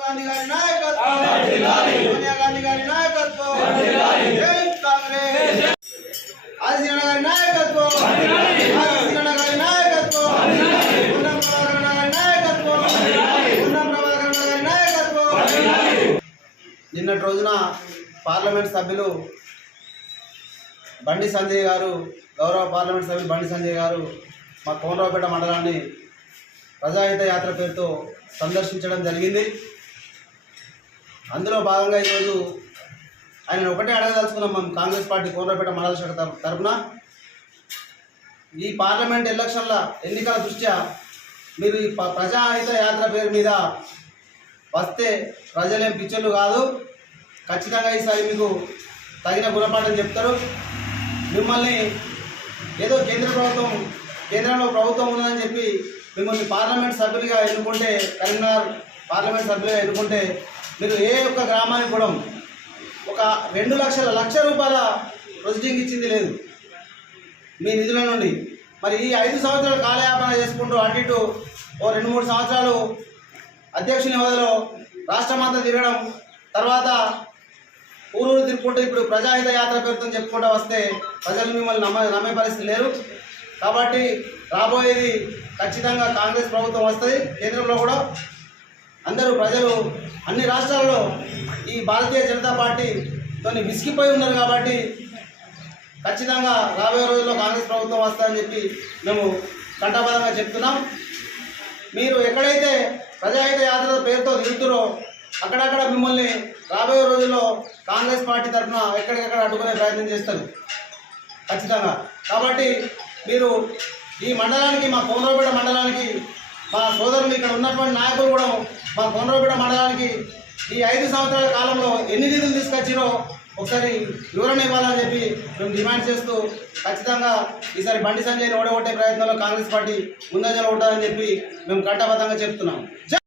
గాంధీ గారి నాయకత్వం. సోనియా గాంధీ గారి నాయకత్వం. కాంగ్రెస్. గారి నాయకత్వం. గారి నాయకత్వం. ఉన్నం ప్రభాకరణ గారి నాయకత్వం. ఉన్నం ప్రభాకరణ గారి నాయకత్వం. నిన్నటి రోజున పార్లమెంట్ సభ్యులు బండి సంజయ్ గారు గౌరవ పార్లమెంట్ సభ్యులు బండి సంజయ్ గారు మా కోనరావుపేట మండలాన్ని ప్రజాహిత యాత్ర పేరుతో సందర్శించడం జరిగింది. అందులో భాగంగా ఈరోజు ఆయన ఒకటే అడగదలుచుకున్నాం మనం కాంగ్రెస్ పార్టీ కోనరపేట మండల శాఖ తరఫున ఈ పార్లమెంట్ ఎలక్షన్ల ఎన్నికల దృష్ట్యా మీరు ఈ ప- ప్రజాహిత యాత్ర పేరు మీద వస్తే ప్రజలేం పిచ్చర్లు కాదు. ఖచ్చితంగా ఈసారి మీకు తగిన గుణపాఠం చెప్తారు. మిమ్మల్ని ఏదో కేంద్ర ప్రభుత్వం కేంద్రంలో ప్రభుత్వం ఉన్నదని చెప్పి మిమ్మల్ని పార్లమెంట్ సభ్యులుగా ఎన్నుకుంటే కరీంనగర్ పార్లమెంట్ సభ్యులుగా ఎన్నుకుంటే మీరు ఏ ఒక్క గ్రామానికి కూడా ఒక రెండు లక్షల లక్ష రూపాయల ప్రొసీడింగ్ ఇచ్చింది లేదు. మీ నిధుల నుండి. మరి ఈ ఐదు సంవత్సరాలు కాలయాపన చేసుకుంటూ అటు ఇటు ఓ రెండు మూడు సంవత్సరాలు అధ్యక్షుని హోదాలో రాష్ట్రమంతా తిరగడం తర్వాత ఊరూరు తిరుక్కుంటూ ఇప్పుడు ప్రజాహిత యాత్ర పేరుతో చెప్పుకుంటూ వస్తే ప్రజలు మిమ్మల్ని నమ్మ నమ్మే పరిస్థితి లేరు కాబట్టి రాబోయేది ఖచ్చితంగా కాంగ్రెస్ ప్రభుత్వం వస్తుంది. కేంద్రంలో కూడా అందరూ ప్రజలు అన్ని రాష్ట్రాల్లో ఈ భారతీయ జనతా పార్టీతో విసిగిపోయి ఉన్నారు కాబట్టి ఖచ్చితంగా రాబోయే రోజుల్లో కాంగ్రెస్ ప్రభుత్వం వస్తుందని చెప్పి మేము కంఠబలంగా చెప్తున్నాం. మీరు ఎక్కడైతే ప్రజాహిత యాత్ర పేరుతో తిరుగుతారో అక్కడక్కడ మిమ్మల్ని రాబోయే రోజుల్లో కాంగ్రెస్ పార్టీ తరఫున ఎక్కడికక్కడ అడ్డుకునే ప్రయత్నం చేస్తారు. ఖచ్చితంగా. కాబట్టి మీరు ఈ మండలానికి మా కోనరావుపేట మండలానికి సోదరులు ఇక్కడ ఉన్నటువంటి నాయకులు కూడా మా కోనరావుపేట మండలానికి ఈ ఐదు సంవత్సరాల కాలంలో ఎన్ని నిధులు తీసుకొచ్చిరో ఒకసారి వివరణ ఇవ్వాలని చెప్పి మేము డిమాండ్ చేస్తూ ఖచ్చితంగా ఈసారి బండి సంజయ్ని ఓడగొట్టే ప్రయత్నంలో కాంగ్రెస్ పార్టీ ముందంజలో ఉంటుందని చెప్పి మేము కట్టబద్ధంగా చెప్తున్నాం.